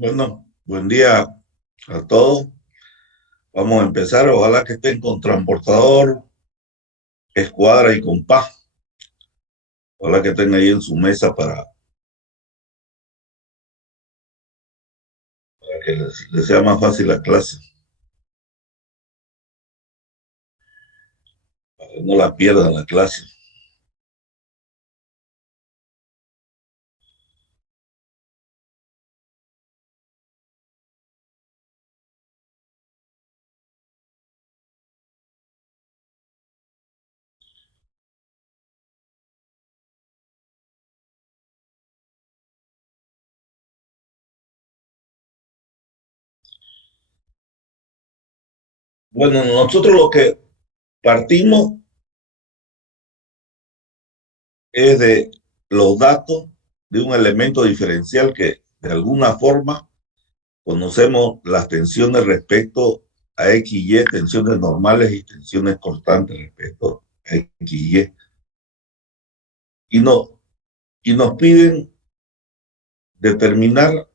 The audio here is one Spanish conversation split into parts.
Bueno, buen día a todos. Vamos a empezar. Ojalá que estén con transportador, escuadra y compás. Ojalá que estén ahí en su mesa para que les sea más fácil la clase, para que no la pierdan la clase. Bueno, nosotros lo que partimos es de los datos de un elemento diferencial que de alguna forma conocemos las tensiones respecto a X y Y, tensiones normales y tensiones constantes respecto a X y Y. Y, no, y nos piden determinar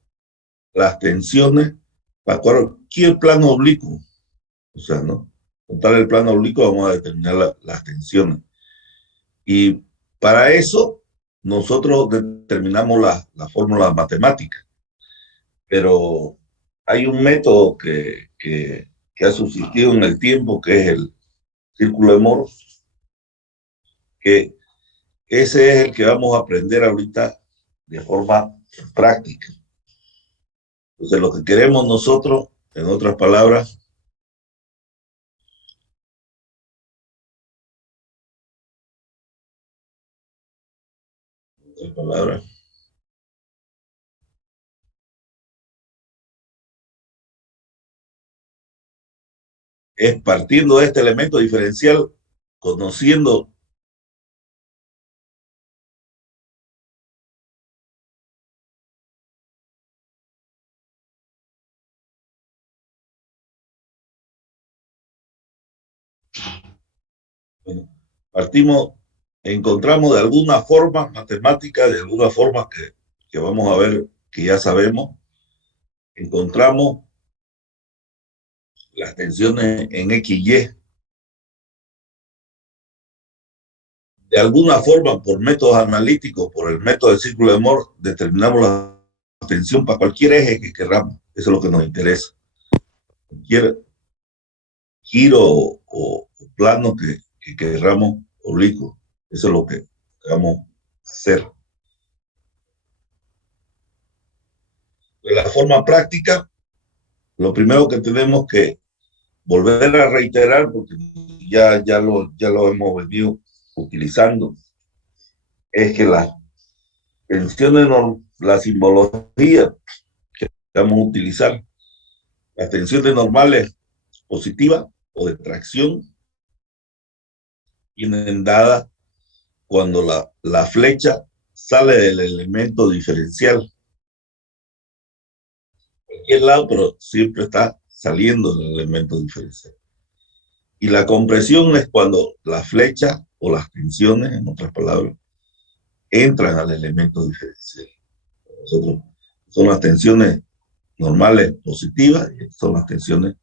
las tensiones para cualquier plano oblicuo. O sea, ¿no? Con tal el plano oblicuo vamos a determinar las tensiones. Y para eso nosotros determinamos la fórmula matemática. Pero hay un método que ha subsistido en el tiempo, que es el círculo de Moore, que ese es el que vamos a aprender ahorita de forma práctica. Entonces, lo que queremos nosotros, en otras palabras, palabras, es partiendo de este elemento diferencial, conociendo bueno, partimos, encontramos de alguna forma matemática, de alguna forma que vamos a ver que ya sabemos, encontramos las tensiones en X y Y. De alguna forma, por métodos analíticos, por el método del círculo de Moore, determinamos la tensión para cualquier eje que queramos. Eso es lo que nos interesa. Cualquier giro o plano que queramos oblicuo. Eso es lo que vamos a hacer. De la forma práctica, lo primero que tenemos que volver a reiterar, porque ya lo hemos venido utilizando, es que las tensiones, la simbología que vamos a utilizar, las tensiones normales positivas o de tracción, vienen dadas cuando la flecha sale del elemento diferencial. Cualquier lado, pero siempre está saliendo del elemento diferencial. Y la compresión es cuando la flecha o las tensiones, en otras palabras, entran al elemento diferencial. Nosotros son las tensiones normales positivas y son las tensiones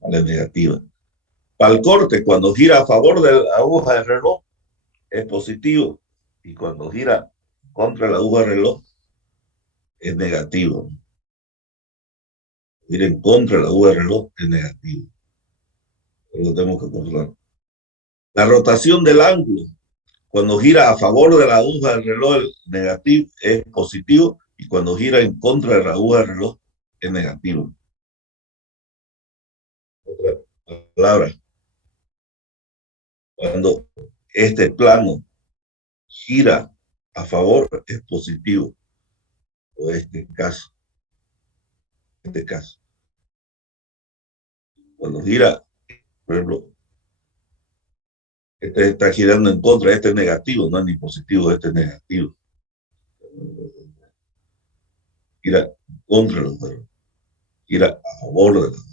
normales negativas. Para el corte, cuando gira a favor de la aguja del reloj, es positivo. Y cuando gira contra la aguja del reloj, es negativo. Ir en contra de la aguja del reloj es negativo. Eso lo tenemos que controlar. La rotación del ángulo, cuando gira a favor de la aguja del reloj negativo, es positivo, y cuando gira en contra de la aguja del reloj es negativo. Otra palabra, cuando este plano gira a favor es positivo, o este caso. Cuando gira, por ejemplo, este está girando en contra, este es negativo, no es ni positivo, este es negativo. Gira contra los juegos, gira a favor de los.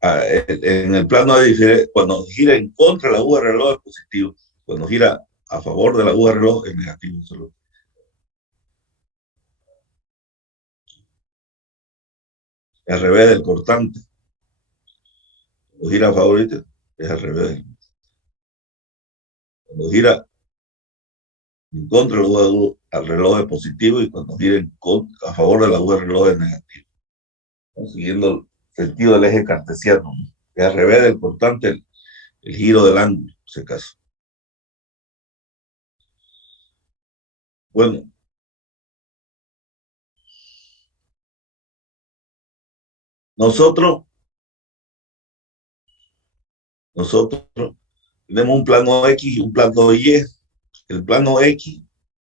En el plano de diferencia, cuando gira en contra de la aguja del reloj es positivo, cuando gira a favor de la aguja del reloj es negativo. Solo. al revés del cortante. Cuando gira a favor, es al revés. Cuando gira en contra de la aguja al reloj es positivo y cuando gira a favor de la aguja del reloj es negativo. Siguiendo el sentido del eje cartesiano, ¿no? Es al revés del cortante el giro del ángulo, en ese caso. Bueno, nosotros tenemos un plano X y un plano Y. El plano X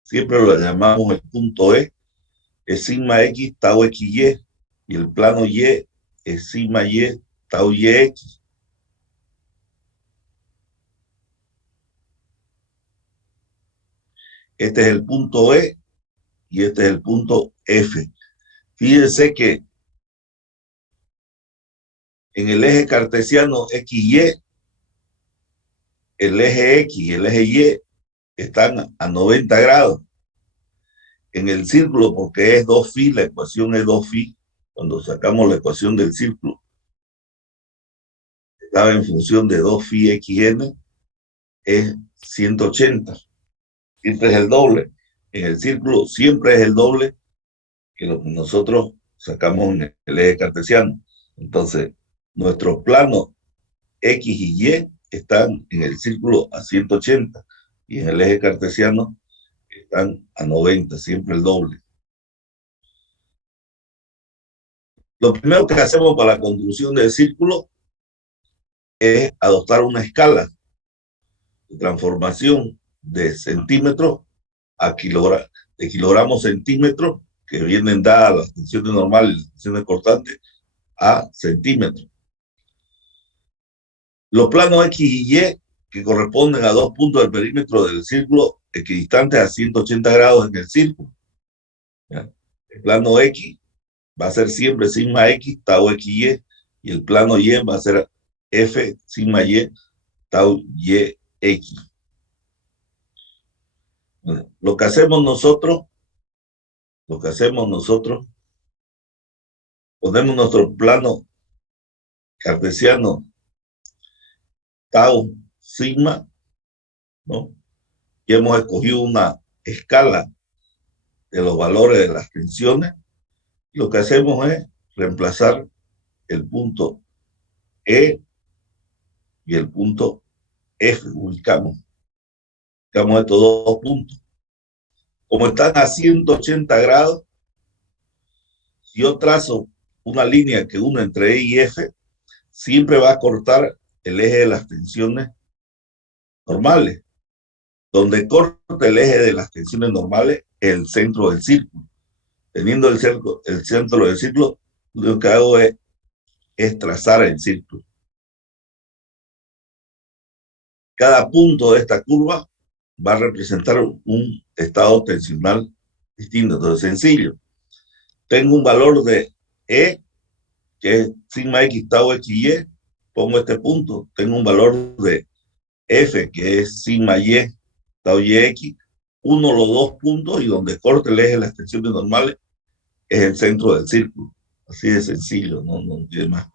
siempre lo llamamos el punto E, es sigma X, tau XY, y el plano Y es sigma Y, tau YX. Este es el punto E y este es el punto F. Fíjense que en el eje cartesiano XY, el eje X y el eje Y están a 90 grados. En el círculo, porque es 2φ, la ecuación es 2φ, cuando sacamos la ecuación del círculo, estaba en función de 2φ xn, es 180. Siempre es el doble. En el círculo siempre es el doble que lo que nosotros sacamos en el eje cartesiano. Entonces, nuestros planos X y Y están en el círculo a 180 y en el eje cartesiano están a 90, siempre el doble. Lo primero que hacemos para la construcción del círculo es adoptar una escala de transformación de centímetros a de kilogramos centímetros, que vienen dadas las tensiones normales y las tensiones cortantes, a centímetros. Los planos X y Y, que corresponden a 2 puntos del perímetro del círculo equidistantes a 180 grados en el círculo. ¿Ya? El plano X va a ser siempre sigma X, tau XY, y el plano Y va a ser F, sigma Y, tau YX. Bueno, lo que hacemos nosotros, ponemos nuestro plano cartesiano tau sigma, ¿no? Y hemos escogido una escala de los valores de las tensiones. Lo que hacemos es reemplazar el punto E y el punto F, ubicamos estos dos puntos. Como están a 180 grados, si yo trazo una línea que une entre E y F, siempre va a cortar el eje de las tensiones normales. Donde corta el eje de las tensiones normales es el centro del círculo. Teniendo el centro del círculo, lo que hago es trazar el círculo. Cada punto de esta curva va a representar un estado tensional distinto. Entonces, sencillo. Tengo un valor de E, que es sigma X, tau XY, pongo este punto. Tengo un valor de F, que es sigma Y, tau YX, uno los dos puntos y donde corte el eje de las tensiones normales es el centro del círculo. Así de sencillo, no tiene más.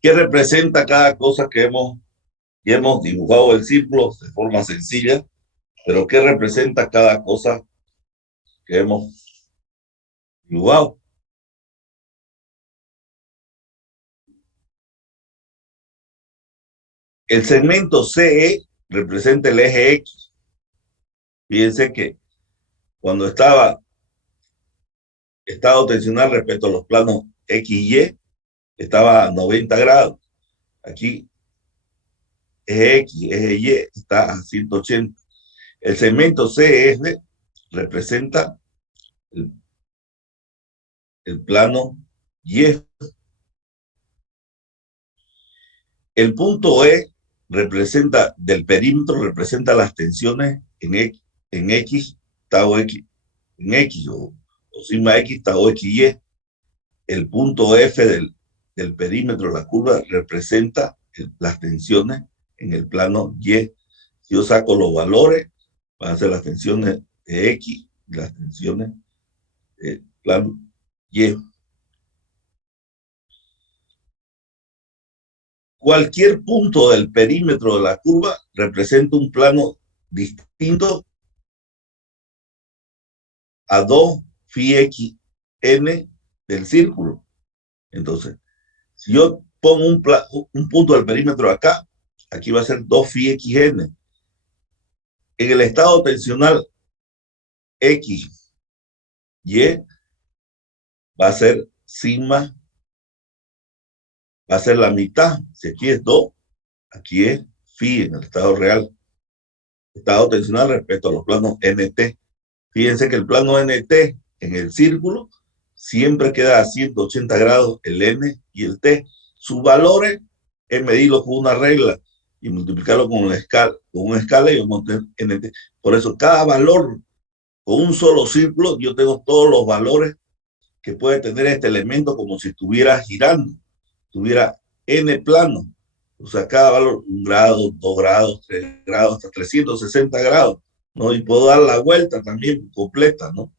¿Qué representa cada cosa que hemos dibujado el círculo de forma sencilla? Pero ¿qué representa cada cosa que hemos dibujado? El segmento CE representa el eje X. Fíjense que cuando estado tensional respecto a los planos X y Y, estaba a 90 grados. Aquí, eje X, eje Y, está a 180. El segmento CF representa el plano Y. El punto E del perímetro representa las tensiones en X, tau X, en X o sigma X, tau XY. El punto F del perímetro de la curva representa las tensiones en el plano Y. Si yo saco los valores, van a ser las tensiones de X y las tensiones de plano Y. Cualquier punto del perímetro de la curva representa un plano distinto a 2 phi x n del círculo. Entonces, si yo pongo un punto del perímetro acá, aquí va a ser 2 phi x n. En el estado tensional X, Y, va a ser sigma, va a ser la mitad. Si aquí es 2, aquí es phi en el estado real. Estado tensional respecto a los planos NT. Fíjense que el plano NT en el círculo siempre queda a 180 grados el N y el T. Sus valores es medirlo con una regla y multiplicarlo con una escala y vamos a tener NT. Por eso cada valor con un solo círculo yo tengo todos los valores que puede tener este elemento como si estuviera girando, tuviera N planos. O sea, cada valor, 1 grado, 2 grados, 3 grados, hasta 360 grados, ¿no? Y puedo dar la vuelta también completa, ¿no?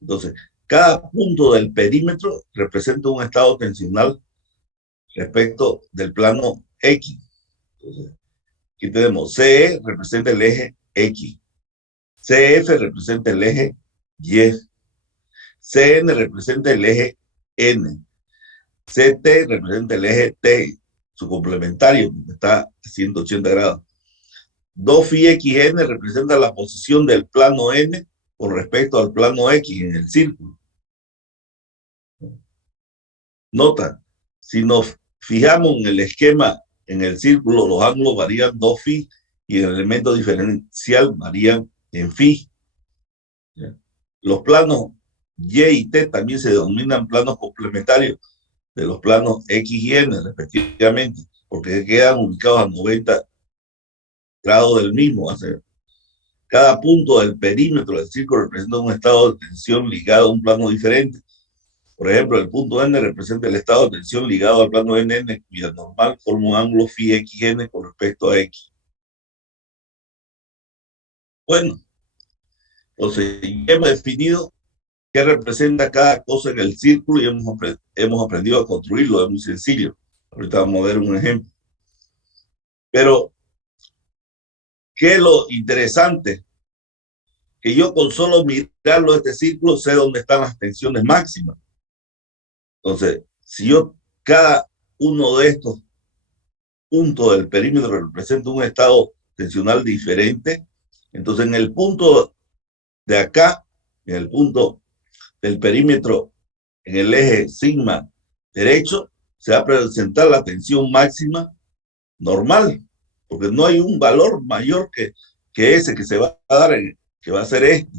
Entonces, cada punto del perímetro representa un estado tensional respecto del plano X. Entonces, aquí tenemos CE representa el eje X, CF representa el eje Y, CN representa el eje N, CT representa el eje T, su complementario, que está a 180 grados. 2 phi xn representa la posición del plano N con respecto al plano X en el círculo. Nota, si nos fijamos en el esquema en el círculo, los ángulos varían 2 phi y el elemento diferencial varían en phi. Los planos Y y T también se denominan planos complementarios de los planos X y N respectivamente, porque quedan ubicados a 90 grados del mismo. Cada punto del perímetro del círculo representa un estado de tensión ligado a un plano diferente. Por ejemplo, el punto N representa el estado de tensión ligado al plano NN, cuya normal forma un ángulo phi xn con respecto a X. Bueno, entonces ya hemos definido qué representa cada cosa en el círculo y hemos aprendido a construirlo, es muy sencillo. Ahorita vamos a ver un ejemplo. Pero, ¿qué es lo interesante? Que yo con solo mirarlo este círculo sé dónde están las tensiones máximas. Entonces, si yo cada uno de estos puntos del perímetro representa un estado tensional diferente, entonces en el punto de acá, en el punto del perímetro, en el eje sigma derecho, se va a presentar la tensión máxima normal, porque no hay un valor mayor que ese que se va a dar, que va a ser este.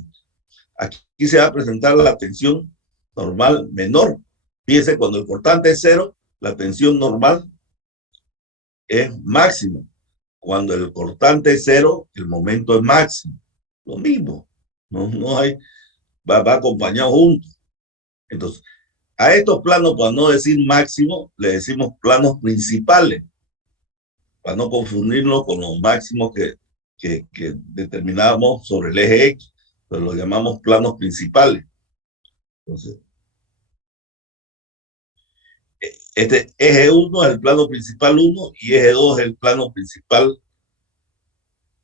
Aquí se va a presentar la tensión normal menor. Fíjense, cuando el cortante es 0, la tensión normal es máxima. Cuando el cortante es 0, el momento es máximo. Lo mismo. No hay, va acompañado junto. Entonces, a estos planos, para no decir máximo, le decimos planos principales, para no confundirnos con los máximos que determinamos sobre el eje X, pero los llamamos planos principales. Entonces, este eje 1 es el plano principal 1 y eje 2 es el plano principal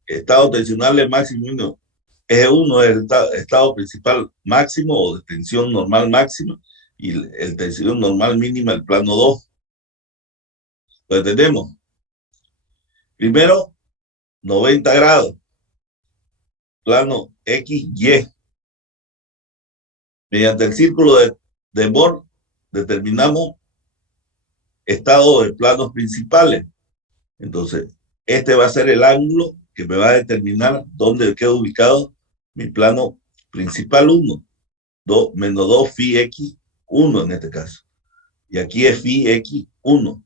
estado tensional máximo 1. Eje 1 es el estado principal máximo o de tensión normal máxima y el tensión normal mínima el plano 2. Lo entendemos. Primero, 90 grados, plano X, Y. Mediante el círculo de Mohr determinamos estado de planos principales. Entonces, este va a ser el ángulo que me va a determinar dónde queda ubicado mi plano principal 1, menos 2 phi x 1 en este caso. Y aquí es phi x 1.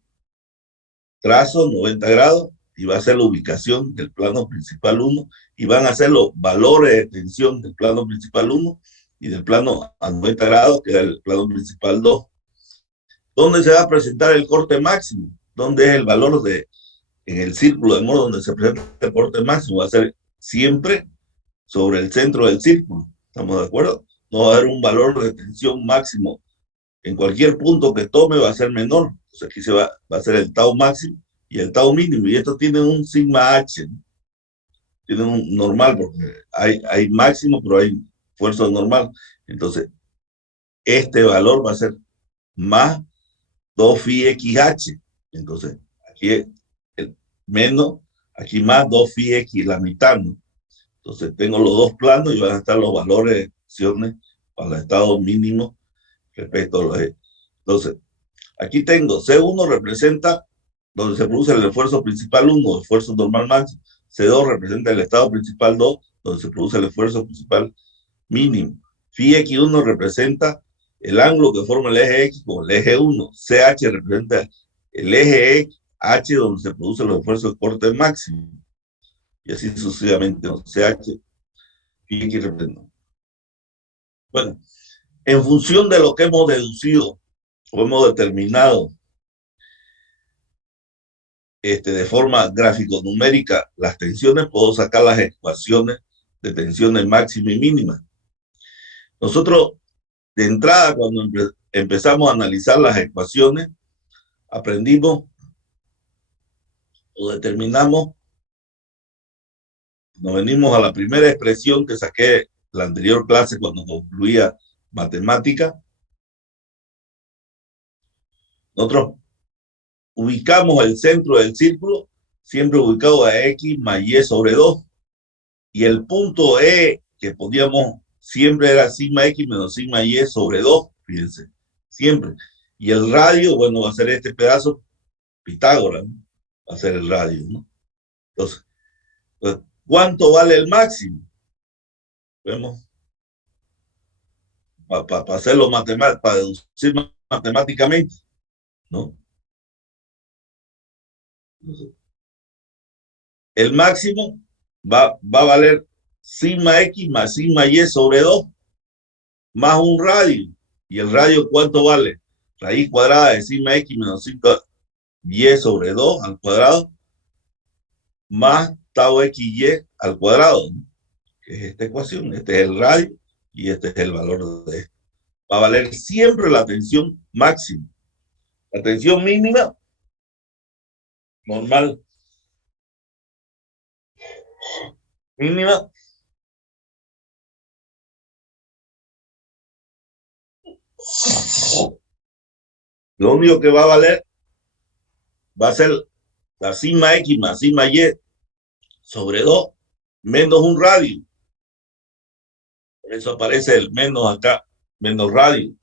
Trazo 90 grados y va a ser la ubicación del plano principal 1 y van a ser los valores de tensión del plano principal 1 y del plano a 90 grados, que es el plano principal 2. ¿Dónde se va a presentar el corte máximo? ¿Dónde es el valor en el círculo de Mohr donde se presenta el corte máximo? Va a ser siempre sobre el centro del círculo. ¿Estamos de acuerdo? no va a haber un valor de tensión máximo. En cualquier punto que tome va a ser menor. Entonces aquí va a ser el tau máximo y el tau mínimo. Y esto tiene un sigma h, ¿no? Tiene un normal, porque hay máximo, pero hay fuerza normal. Entonces, este valor va a ser más 2 phi xh. Entonces, aquí es el menos, aquí más 2 phi x, la mitad, ¿no? Entonces, tengo los dos planos y van a estar los valores de tensiones para el estado mínimo respecto a los. Entonces, aquí tengo C1 representa donde se produce el esfuerzo principal 1, el esfuerzo normal máximo. C2 representa el estado principal 2, donde se produce el esfuerzo principal mínimo. Phi X1 representa el ángulo que forma el eje X con el eje 1. CH representa el eje X, H donde se produce los esfuerzos de corte máximo. Y así sucesivamente, ¿no? CH, Phi X representa. Bueno, en función de lo que hemos deducido o hemos determinado de forma gráfico-numérica las tensiones, puedo sacar las ecuaciones de tensiones máxima y mínima. Nosotros, de entrada, cuando empezamos a analizar las ecuaciones, aprendimos o determinamos, nos venimos a la primera expresión que saqué la anterior clase cuando concluía matemática. Nosotros ubicamos el centro del círculo, siempre ubicado a X más Y sobre 2, y el punto E que podíamos siempre era sigma X menos sigma Y sobre 2, fíjense, siempre. Y el radio, bueno, va a ser este pedazo, Pitágoras, ¿no? Va a ser el radio, ¿no? Entonces, pues, ¿cuánto vale el máximo? Vemos, para hacerlo matemático, para deducir matemáticamente, ¿no? El máximo va a valer sigma X más sigma Y sobre 2, más un radio. ¿Y el radio cuánto vale? Raíz cuadrada de sigma X menos sigma Y sobre 2 al cuadrado, más tau XY al cuadrado, ¿no? Que es esta ecuación. Este es el radio y este es el valor de esto. Va a valer siempre la tensión máxima. La tensión mínima, normal, mínima, lo único que va a valer va a ser la sigma X más sigma Y sobre 2 menos un radio. Por eso aparece el menos acá, menos radio.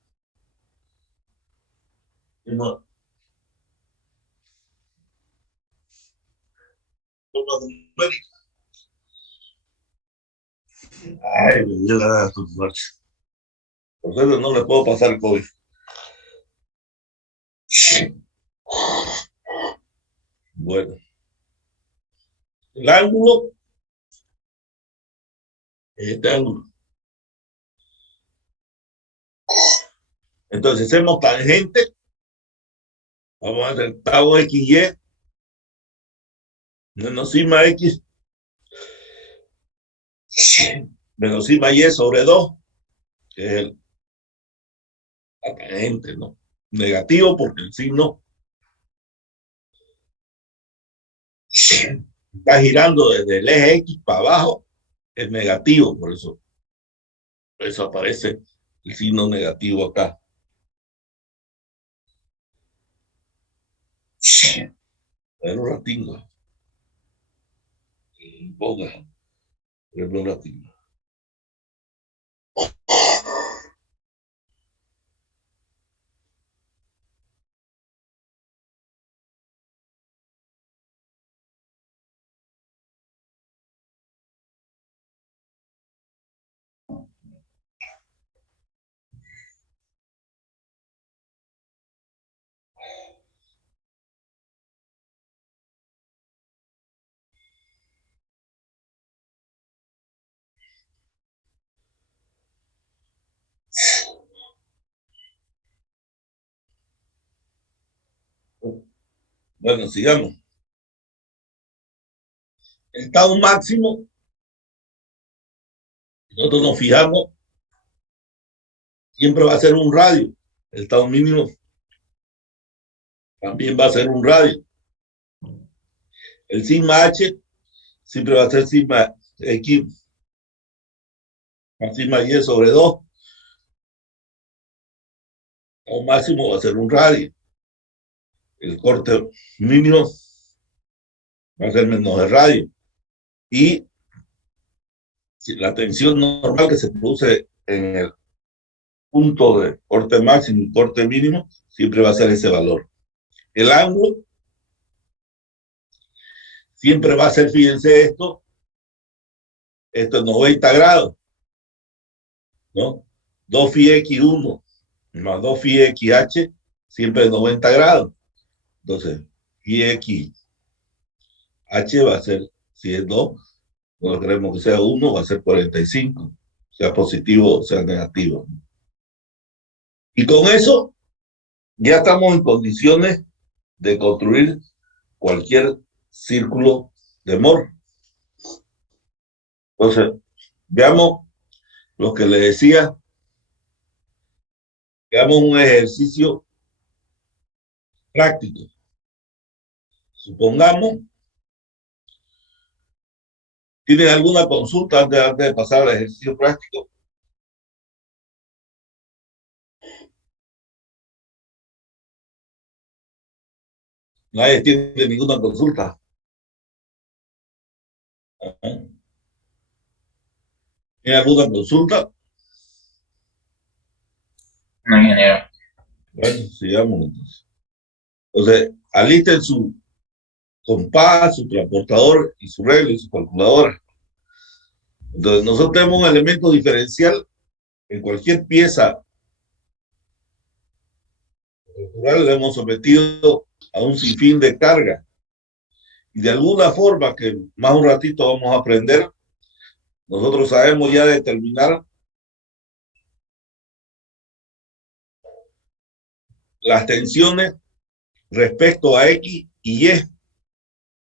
Ay, me dio la gana de marcha. Por eso no le puedo pasar el COVID. Bueno, el ángulo es este ángulo. Entonces, hacemos tangente. Vamos a hacer tau XY menos sigma X menos sigma Y sobre 2, que es la tangente, ¿no? Negativo porque el signo está girando desde el eje X para abajo, es negativo, por eso aparece el signo negativo acá. Pero un ratingo. Ponga, un ratingo. Bueno, sigamos. El estado máximo, nosotros nos fijamos siempre va a ser un radio. El estado mínimo también va a ser un radio. El sigma H siempre va a ser sigma X más sigma Y sobre 2. O máximo va a ser un radio. El corte mínimo va a ser menos el radio. Y la tensión normal que se produce en el punto de corte máximo y corte mínimo siempre va a ser ese valor. El ángulo siempre va a ser, fíjense esto es 90 grados, ¿no? 2 phi x1 más 2 phi xh siempre es 90 grados. Entonces, phi x h va a ser, si es 2, no queremos que sea 1, va a ser 45, sea positivo o sea negativo. Y con eso ya estamos en condiciones de construir cualquier círculo de Moore. Entonces, veamos lo que le decía, veamos un ejercicio práctico. Supongamos, ¿tienen alguna consulta antes de pasar al ejercicio práctico? Nadie tiene ninguna consulta. ¿Tiene alguna consulta? No, ingeniero. Bueno, sigamos entonces. Entonces, alisten su compás, su transportador y su regla y su calculadora. Entonces, nosotros tenemos un elemento diferencial en cualquier pieza estructural, le hemos sometido a un sinfín de carga. Y de alguna forma, que más un ratito vamos a aprender, nosotros sabemos ya determinar las tensiones respecto a X y Y,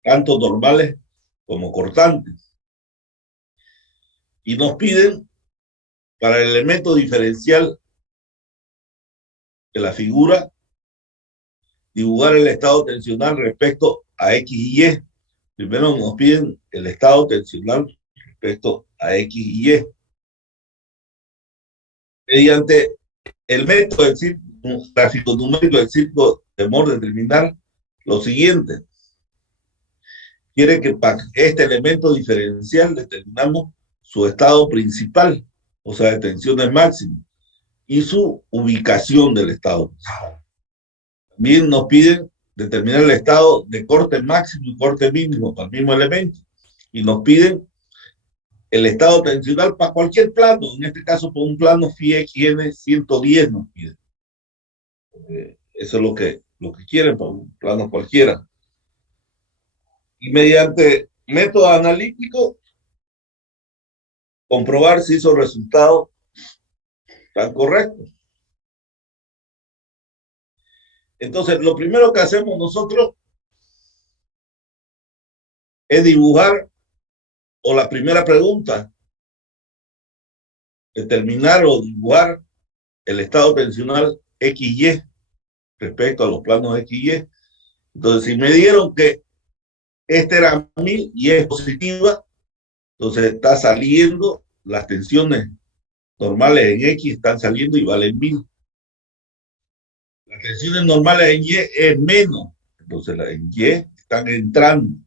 tanto normales como cortantes. Y nos piden, para el elemento diferencial de la figura, dibujar el estado tensional respecto a X y Y. Primero nos piden el estado tensional respecto a X y Y. Mediante el método del círculo gráfico numérico del círculo de Moore determinar lo siguiente. Quiere que para este elemento diferencial determinamos su estado principal, o sea, de tensiones máximas, y su ubicación del estado. También nos piden determinar el estado de corte máximo y corte mínimo para el mismo elemento, y nos piden el estado tensional para cualquier plano, en este caso por un plano phi xn 110 nos piden. Eso es lo que quieren para un plano cualquiera. Y mediante método analítico, comprobar si esos resultados están correctos. Entonces, lo primero que hacemos nosotros es dibujar, o la primera pregunta, determinar o dibujar el estado tensional XY respecto a los planos XY. Entonces, si me dieron que este era 1000 y es positiva, entonces está saliendo, las tensiones normales en X están saliendo y valen 1000. Las tensiones normales en Y es menos, entonces en Y están entrando,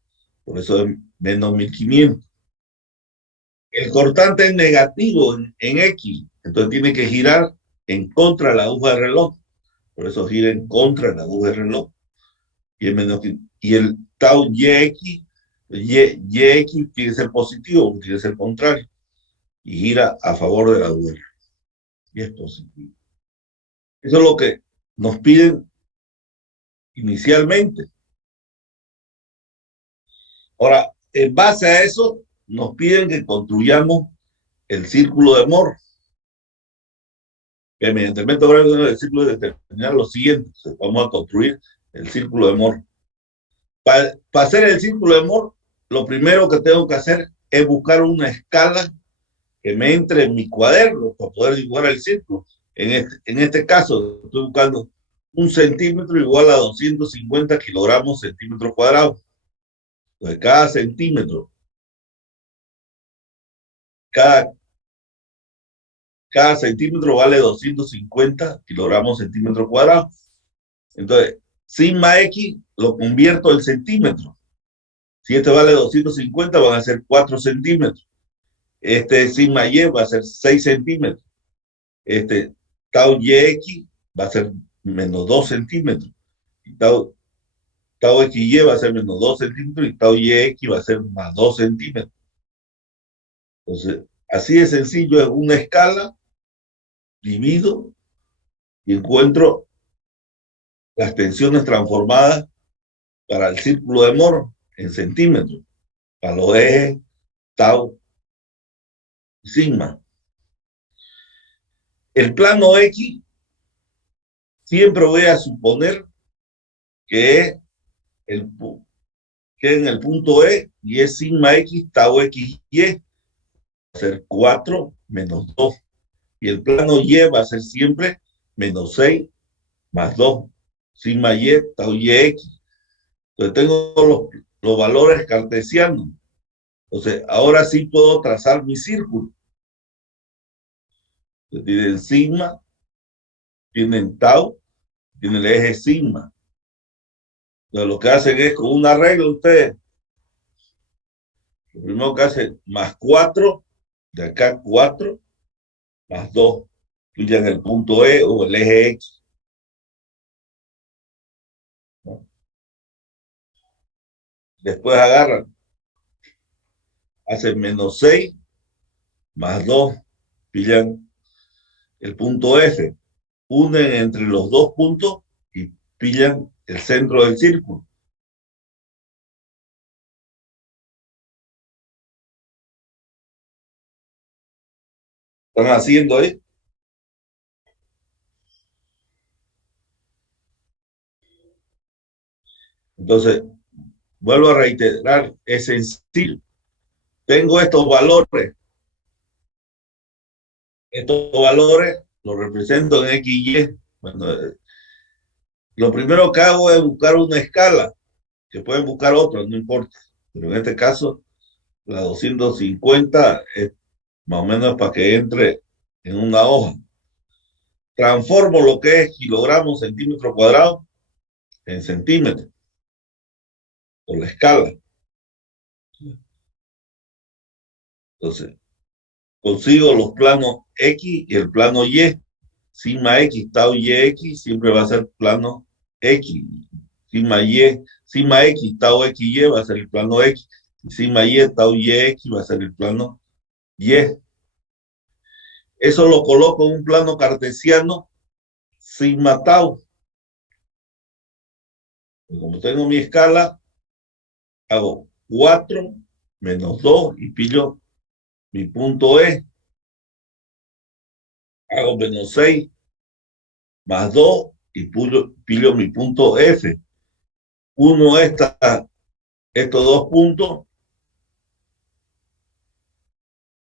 por eso es menos 1500. El cortante es negativo en X, entonces tiene que girar en contra de la aguja del reloj, por eso gira en contra de la aguja del reloj. Y el tau YX, YX tiene que ser positivo, tiene que ser contrario, y gira a favor de la aguja. Y es positivo. Eso es lo que nos piden inicialmente. Ahora, en base a eso, nos piden que construyamos el círculo de Moore, que mediante el método gráfico del círculo de determinar lo siguiente. Entonces, vamos a construir el círculo de Moore. Para hacer el círculo de Moore, lo primero que tengo que hacer es buscar una escala que me entre en mi cuaderno para poder dibujar el círculo. En este caso, estoy buscando 1 centímetro igual a 250 kilogramos centímetros cuadrados. Entonces, cada, cada centímetro vale 250 kilogramos centímetros cuadrados. Entonces, sigma X lo convierto en centímetros. Si este vale 250, van a ser 4 centímetros. Este sigma Y va a ser 6 centímetros. Este tau YX va a ser menos 2 centímetros. Y tau XY va a ser menos 2 centímetros y tau YX va a ser más 2 centímetros. Entonces, así de sencillo, es una escala, divido y encuentro las tensiones transformadas para el círculo de Moore en centímetros, para los ejes tau y sigma. El plano X siempre voy a suponer que es el, que en el punto E y es sigma X tau XY, va a ser 4 menos 2. Y el plano Y va a ser siempre menos 6 más 2. Sigma Y tau YX. Entonces tengo los valores cartesianos. Entonces ahora sí puedo trazar mi círculo. Entonces, tienen sigma, tienen tau, tienen el eje sigma. Entonces lo que hacen es con una regla ustedes. Lo primero que hacen, más 4, de acá 4, más 2. Pillan el punto E o el eje X. ¿No? Después agarran, hacen menos 6, más 2, pillan el punto F. Unen entre los dos puntos y pillan el centro del círculo. ¿Están haciendo ahí? Entonces, vuelvo a reiterar, es sencillo. Tengo estos valores los represento en X y Y. Bueno, lo primero que hago es buscar una escala, que pueden buscar otra, no importa. Pero en este caso, la 250 es más o menos para que entre en una hoja. Transformo lo que es kilogramos, centímetro cuadrado, en centímetros, por la escala. Entonces, consigo los planos X y el plano Y. Sigma X, tau YX, siempre va a ser plano X. Sigma X, tau XY va a ser el plano X. Sigma Y, tau YX va a ser el plano Y. Eso lo coloco en un plano cartesiano, sigma tau. Y como tengo mi escala, hago 4 menos 2 y pillo mi punto E. Hago menos 6 más 2 y pillo mi punto F. Uno estos dos puntos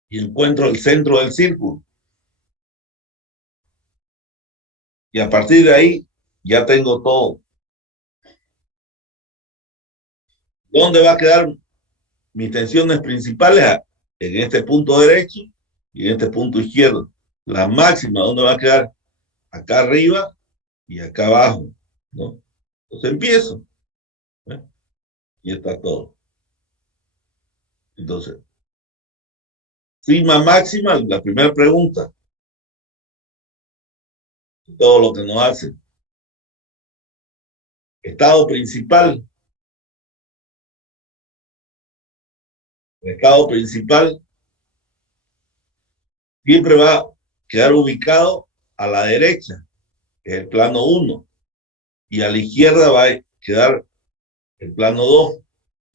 y encuentro el centro del círculo. Y a partir de ahí ya tengo todo. ¿Dónde va a quedar mis tensiones principales? En este punto derecho y en este punto izquierdo. La máxima, ¿dónde va a quedar? Acá arriba y acá abajo, ¿no? Entonces empiezo. ¿Eh? Y está todo. Entonces, sigma máxima, la primera pregunta. Todo lo que nos hace. Estado principal. El estado principal siempre va a quedar ubicado a la derecha, que es el plano 1, y a la izquierda va a quedar el plano 2,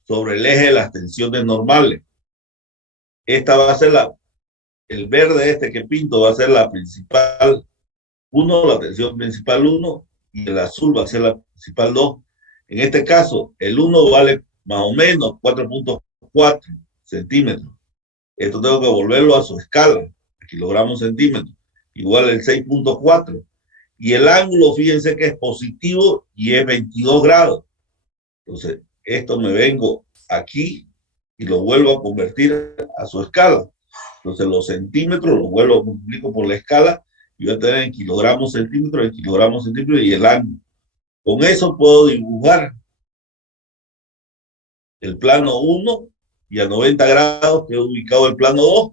sobre el eje de las tensiones normales. Esta va a ser el verde este que pinto va a ser la principal 1, la tensión principal 1, y el azul va a ser la principal 2. En este caso, el 1 vale más o menos 4.4 centímetros. Esto tengo que volverlo a su escala, a kilogramos centímetros. igual el 6.4. Y el ángulo, fíjense que es positivo y es 22 grados. Entonces, esto me vengo aquí y lo vuelvo a convertir a su escala. Entonces, los centímetros los vuelvo, multiplico por la escala y voy a tener en kilogramos centímetros y el ángulo. Con eso puedo dibujar el plano 1 y a 90 grados que he ubicado el plano 2.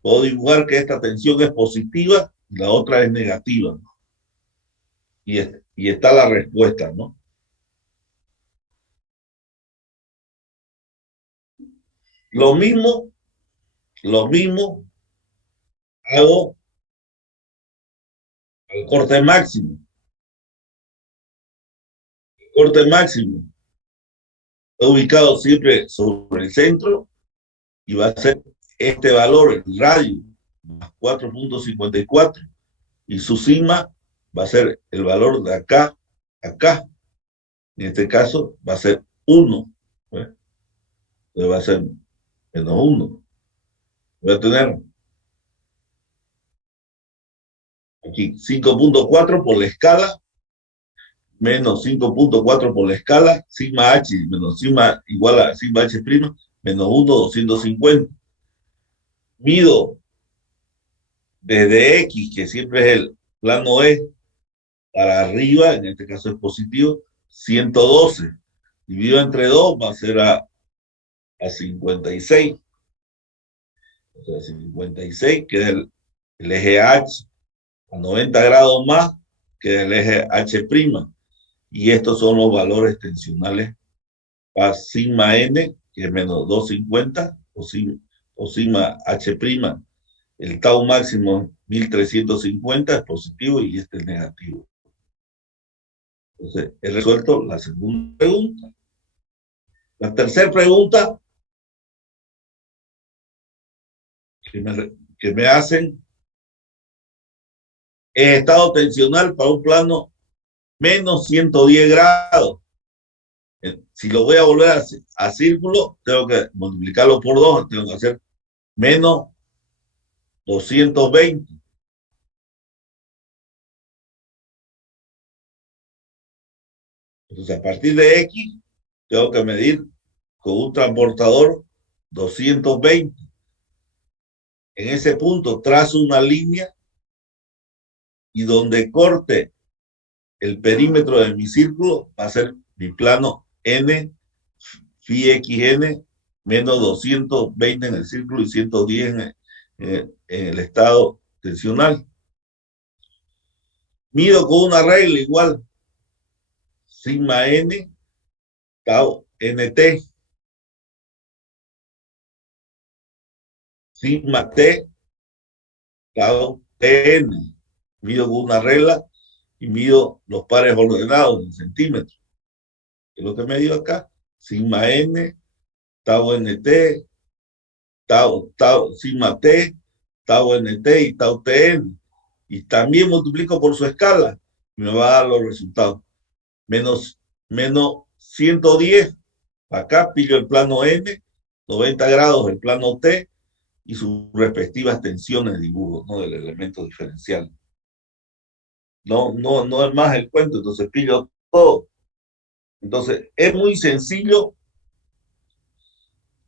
Puedo dibujar que esta tensión es positiva y la otra es negativa. Y está la respuesta, ¿no? Lo mismo, lo mismo hago al corte máximo. El corte máximo está ubicado siempre sobre el centro y va a ser este valor, el radio, más 4.54. Y su sigma va a ser el valor de acá, acá. En este caso va a ser 1. ¿Eh? Va a ser menos 1. Voy a tener aquí 5.4 por la escala, menos 5.4 por la escala, sigma h menos sigma igual a sigma h prima, menos 1, 250. Mido desde x, que siempre es el plano E, para arriba, en este caso es positivo, 112. Dividido entre 2 va a ser a 56. O sea, 56 queda el eje H a 90 grados más que el eje H'. Y estos son los valores tensionales para sigma n, que es menos 250, o sigma H'. El tau máximo 1350 es positivo y este es negativo. Entonces, he resuelto la segunda pregunta. La tercera pregunta que me hacen es estado tensional para un plano menos 110 grados. Si lo voy a volver a círculo, tengo que multiplicarlo por 2, tengo que hacer menos 220. Entonces, a partir de X, tengo que medir con un transportador 220. En ese punto trazo una línea y donde corte el perímetro de mi círculo va a ser mi plano N, phi xn, menos 220 en el círculo y 110 en el estado tensional. Mido con una regla igual, sigma n, tau nt, sigma t, tau tn. Mido con una regla y mido los pares ordenados en centímetros. ¿Qué es lo que me dio acá? Sigma n, tau nt, sigma t, tau nt y tau tn. Y también multiplico por su escala y me va a dar los resultados. Menos 110. Acá pillo el plano N, 90 grados el plano T y sus respectivas tensiones de dibujo, ¿no? Del elemento diferencial. No es más el cuento, entonces pillo todo. Entonces, es muy sencillo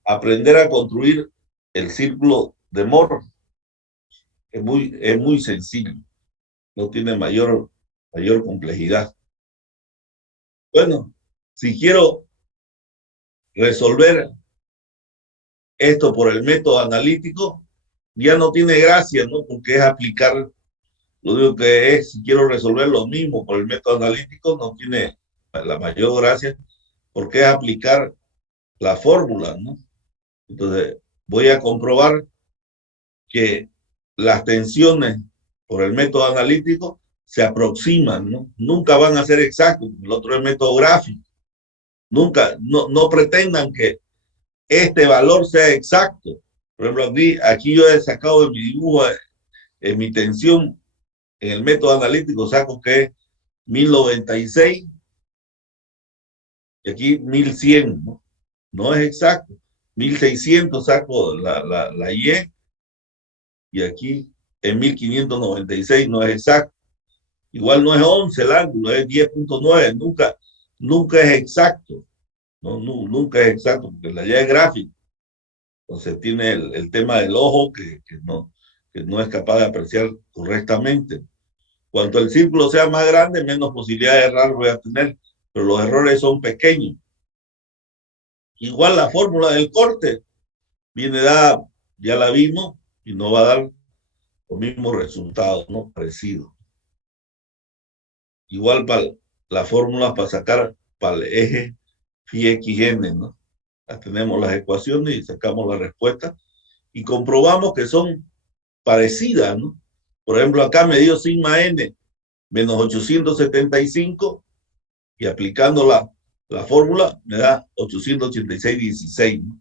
aprender a construir el círculo de Moore. Es muy sencillo, no tiene mayor complejidad. Bueno, si quiero resolver esto por el método analítico, ya no tiene gracia, ¿no? Porque es aplicar, lo único que es, si quiero resolver lo mismo por el método analítico, no tiene la mayor gracia, porque es aplicar la fórmula, ¿no? Entonces, voy a comprobar que las tensiones por el método analítico se aproximan, ¿no? Nunca van a ser exactos, el otro es el método gráfico. Nunca, no pretendan que este valor sea exacto. Por ejemplo, aquí yo he sacado de mi dibujo, en mi tensión, en el método analítico, saco que es 1096 y aquí 1100, ¿no? No es exacto. 1600 saco la Y y aquí en 1596 no es exacto. Igual no es 11 el ángulo, es 10.9, nunca es exacto, ¿no? Nunca es exacto, porque la ya es gráfica. Entonces tiene el tema del ojo que no es capaz de apreciar correctamente. Cuanto el círculo sea más grande, menos posibilidad de errar voy a tener, pero los errores son pequeños. Igual la fórmula del corte viene dada, ya la vimos, y no va a dar los mismos resultados, ¿no? Parecidos. Igual para la fórmula para sacar para el eje phi x n, ¿no? Tenemos las ecuaciones y sacamos la respuesta y comprobamos que son parecidas, ¿no? Por ejemplo, acá me dio sigma n menos 875 y aplicando la fórmula me da 886,16, ¿no?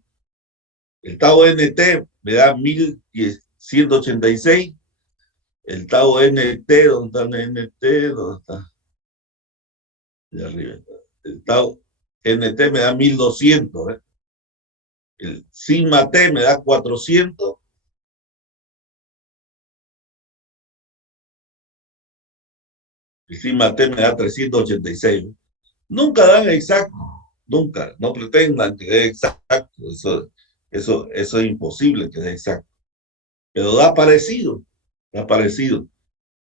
El tau nt me da 1186. El tau nt, ¿dónde está el nt? ¿Dónde está? De arriba. El tau nt me da 1200, ¿eh? El sigma t me da 400. El sigma t me da 386. Nunca dan exacto, nunca, no pretendan que dé exacto, eso es imposible que dé exacto, pero da parecido, da parecido.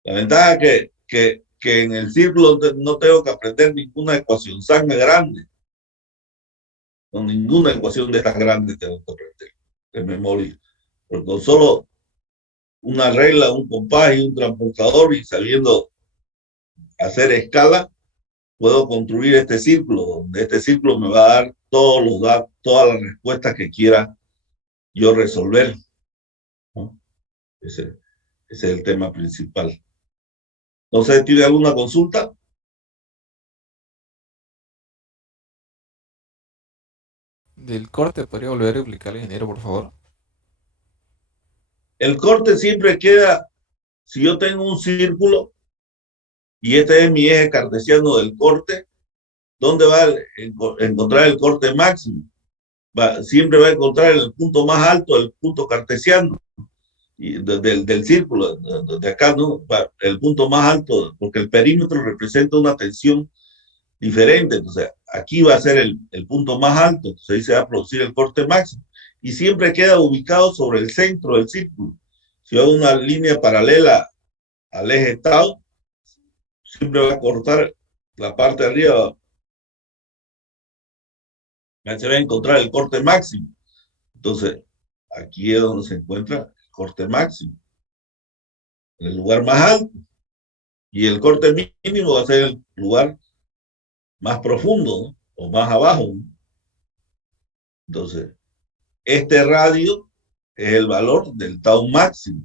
La ventaja es que en el círculo no tengo que aprender ninguna ecuación tan grande, no, ninguna ecuación de estas grandes tengo que aprender de memoria, porque con solo una regla, un compás y un transportador y sabiendo hacer escala, puedo construir este círculo, donde este círculo me va a dar todas las respuestas que quiera yo resolver, ¿no? Ese es el tema principal. No sé, ¿tiene alguna consulta? Del corte, ¿podría volver a explicar, ingeniero, por favor? El corte siempre queda, si yo tengo un círculo y este es mi eje cartesiano del corte, ¿dónde va a encontrar el corte máximo? Siempre va a encontrar el punto más alto, el punto cartesiano. Y del círculo, de acá, ¿no? El punto más alto, porque el perímetro representa una tensión diferente, entonces aquí va a ser el punto más alto, entonces ahí se va a producir el corte máximo, y siempre queda ubicado sobre el centro del círculo. Si hago una línea paralela al eje tau, siempre va a cortar la parte de arriba, se va a encontrar el corte máximo. Entonces, aquí es donde se encuentra el corte máximo, en el lugar más alto, y el corte mínimo va a ser el lugar más profundo, ¿no? O más abajo, ¿no? Entonces, este radio es el valor del tau máximo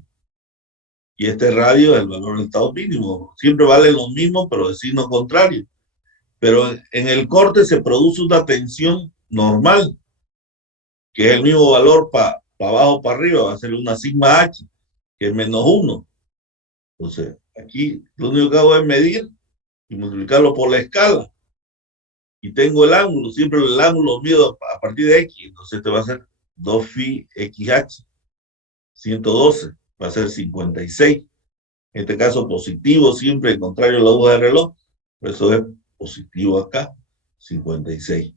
y este radio es el valor del tau mínimo. Siempre valen los mismos, pero de signo contrario. Pero en el corte se produce una tensión normal, que es el mismo valor para abajo, para arriba, va a ser una sigma h, que es -1. Entonces, aquí lo único que hago es medir y multiplicarlo por la escala. Y tengo el ángulo, siempre el ángulo mido a partir de x, entonces este va a ser 2 phi xh, 112, va a ser 56. En este caso positivo, siempre contrario a la aguja de reloj, por eso es positivo acá, 56.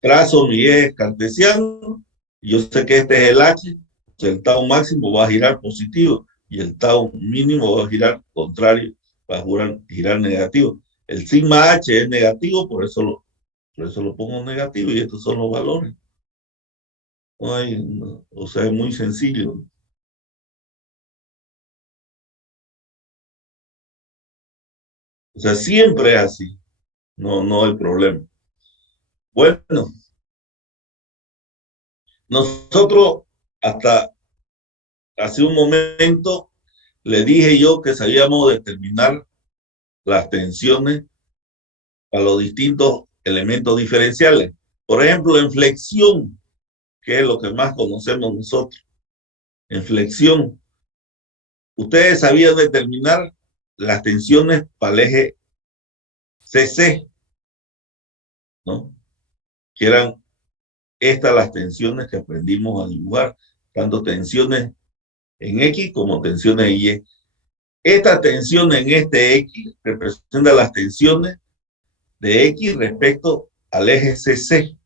Trazo mi eje cartesiano, y yo sé que este es el h, o sea, el tau máximo va a girar positivo y el tau mínimo va a girar contrario, va a girar negativo. El sigma h es negativo, por eso lo pongo negativo y estos son los valores. No hay, no, o sea, es muy sencillo. O sea, siempre es así, no hay problema. Bueno, nosotros hasta hace un momento le dije yo que sabíamos determinar las tensiones a los distintos elementos diferenciales. Por ejemplo, en flexión, que es lo que más conocemos nosotros. En flexión, ustedes sabían determinar las tensiones para el eje CC, ¿no? Que eran estas las tensiones que aprendimos a dibujar, tanto tensiones en X como tensiones en Y. Esta tensión en este X representa las tensiones de X respecto al eje CC.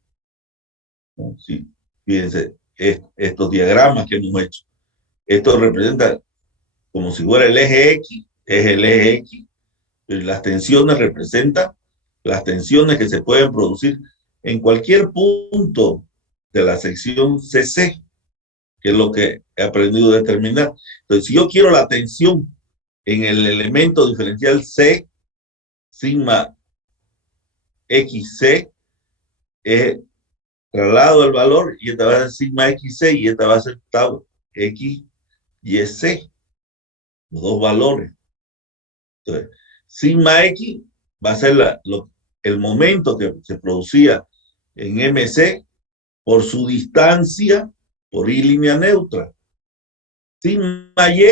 ¿No? Sí, fíjense, estos diagramas que hemos hecho. Esto representa como si fuera el eje X, es el eje X. Las tensiones representan las tensiones que se pueden producir en cualquier punto de la sección CC, que es lo que he aprendido a determinar. Entonces, si yo quiero la tensión en el elemento diferencial C, sigma XC, traslado el valor y esta va a ser sigma XC y esta va a ser tau X y C, los dos valores. Entonces, sigma X va a ser el momento que se producía en MC por su distancia por I línea neutra. Sigma Y